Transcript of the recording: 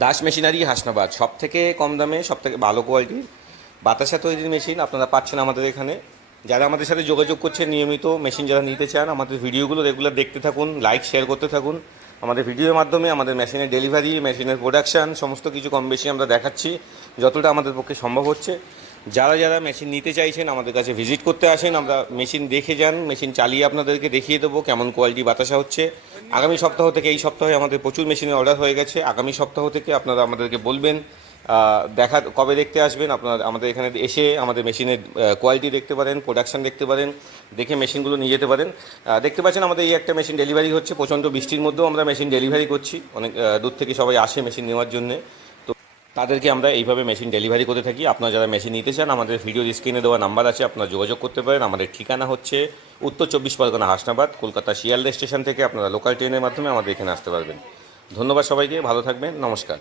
Das machinery Hasnabad, সব থেকে কম দামে সব থেকে ভালো কোয়ালিটির বাতাসা তৈরির মেশিন আপনারা পাচ্ছেন আমাদের এখানে। যারা আমাদের সাথে যোগাযোগ করছেন নিয়মিত মেশিন যারা নিতে চান, আমাদের ভিডিওগুলো রেগুলার দেখতে থাকুন, লাইক শেয়ার করতে থাকুন। আমাদের ভিডিওর মাধ্যমে আমাদের মেশিনের ডেলিভারি, মেশিনের প্রোডাকশান সমস্ত কিছু কম বেশি আমরা দেখাচ্ছি যতটা আমাদের পক্ষে সম্ভব হচ্ছে। যারা যারা মেশিন নিতে চাইছেন আমাদের কাছে ভিজিট করতে আসেন, আমরা মেশিন দেখে যান, মেশিন চালিয়ে আপনাদেরকে দেখিয়ে দেবো কেমন কোয়ালিটি বাতাসা হচ্ছে। আগামী সপ্তাহ থেকে, এই সপ্তাহে আমাদের প্রচুর মেশিনের অর্ডার হয়ে গেছে, আগামী সপ্তাহ থেকে আপনারা আমাদেরকে বলবেন দেখা কবে দেখতে আসবেন। আপনারা আমাদের এখানে এসে আমাদের মেশিনের কোয়ালিটি দেখতে পারেন, প্রোডাকশান দেখতে পারেন, দেখে মেশিনগুলো নিয়ে যেতে পারেন। দেখতে পাচ্ছেন আমাদের এই একটা মেশিন ডেলিভারি হচ্ছে, প্রচণ্ড বৃষ্টির মধ্যেও আমরা মেশিন ডেলিভারি করছি, অনেক দূর থেকে সবাই আসে মেশিন নেওয়ার জন্যে। তো তাদেরকে আমরা এইভাবে মেশিন ডেলিভারি করে থাকি। আপনারা যারা মেশিন নিতে চান আমাদের ভিডিওর স্ক্রিনে দেওয়া নাম্বার আছে, আপনারা যোগাযোগ করতে পারেন। আমাদের ঠিকানা হচ্ছে উত্তর 24 পরগনা হাসনাবাদ, কলকাতা শিয়ালদা স্টেশন থেকে আপনারা লোকাল ট্রেনের মাধ্যমে আমাদের এখানে আসতে পারবেন। ধন্যবাদ সবাইকে, ভালো থাকবেন, নমস্কার।